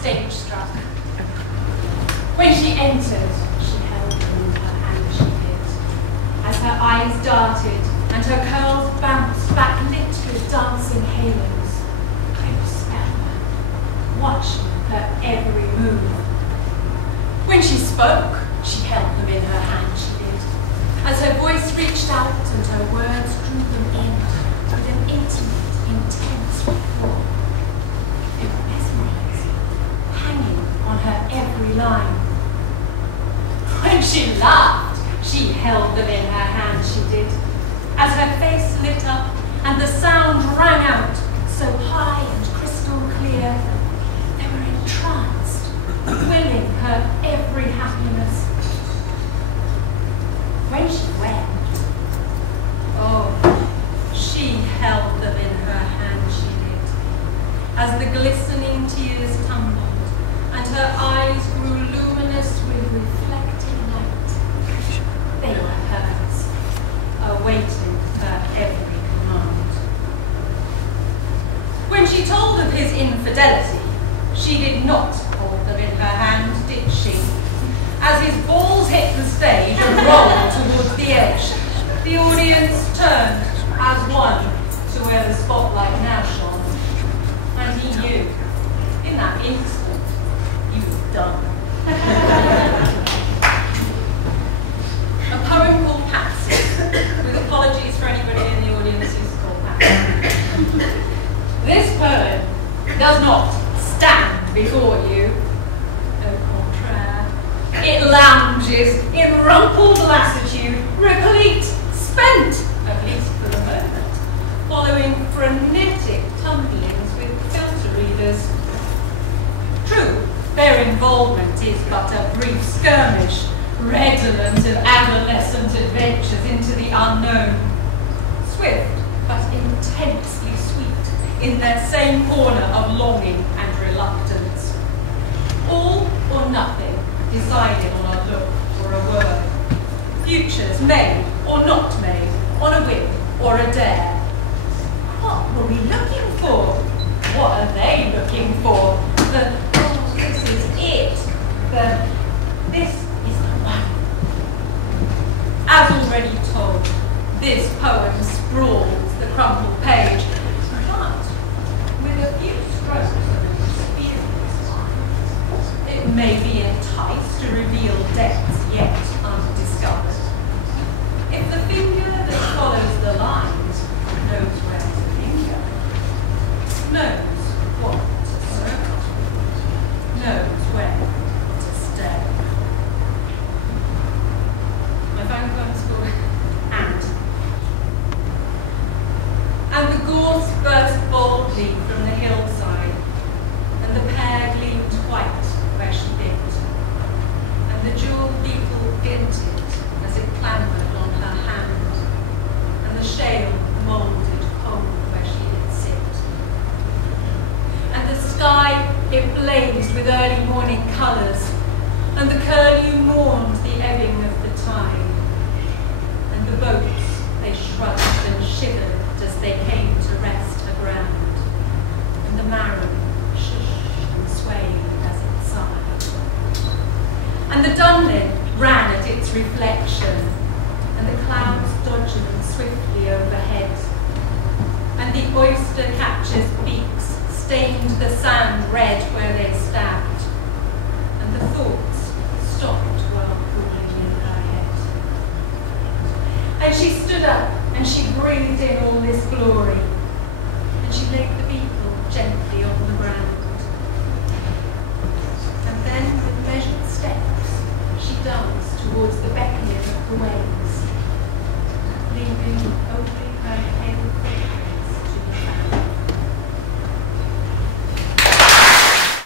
stage struck. When she entered, she held them in her hand as she did, as her eyes darted and her curls bounced back lit with dancing halos. I was spellbound, watching her every move. When she spoke, she held them in her hand, she did, as her voice reached out and her words drew them in with an intimate, intense rapport. They were mesmerizing, hanging on her every line. When she laughed, she held them in her hand, she did, as her face lit up and the sound rang out so high and crystal clear. They were entranced, willing her every happiness. When she went, oh, she held them in her hand, she did, as the glistening tears tumbled and her eyes grew luminous with reflecting light. They were hers, awaiting her every command. When she told of his infidelity, she did not hold them in her hand, did she? As his balls hit the stage and rolled towards the edge, the audience turned as one to where the spotlight now shone. And he knew, in that instant, he was done. A poem called Patsy, with apologies for anybody in the audience who's called Patsy. This poem does not stand before you. It lounges in rumpled lassitude, replete, spent, at least for the moment, following frenetic tumblings with filter readers. True, their involvement is but a brief skirmish, redolent of adolescent adventures into the unknown. Swift, but intensely sweet, in that same corner of longing and reluctance. All or nothing, decided on a look or a word. Futures made or not made, on a whim or a dare. What were we looking for? What are they looking for? Oh, this is it. This is the one. As already told, this poem sprawls the crumpled page, but with a few strokes of experience, it may be enticed to reveal depths yet undiscovered. If the finger that follows the lines knows where to linger, knows what to search, knows where to stay. My phone comes called and the gorse burst boldly from the hillside, and the pear gleamed white where she bit, and the jewel beetle glinted as it clambered on her hand, and the shale moulded cold where she did sit. And the sky, it blazed with early morning colours, and the curlew mourned the ebbing of the tide, and the boats, they shrugged and shivered as they came to rest aground, and the marrow shushed and swayed as it sighed. And the dunlin ran at its reflection, and the clouds dodged them swiftly overhead, and the oyster catchers' beaks stained the sand red where they stabbed, and the thoughts stopped while cooling in her head. And she stood up, and she breathed in all this glory, and she laid the beetle gently on the ground. And then, with measured steps, she danced towards the beckoning of the waves, leaving only her pale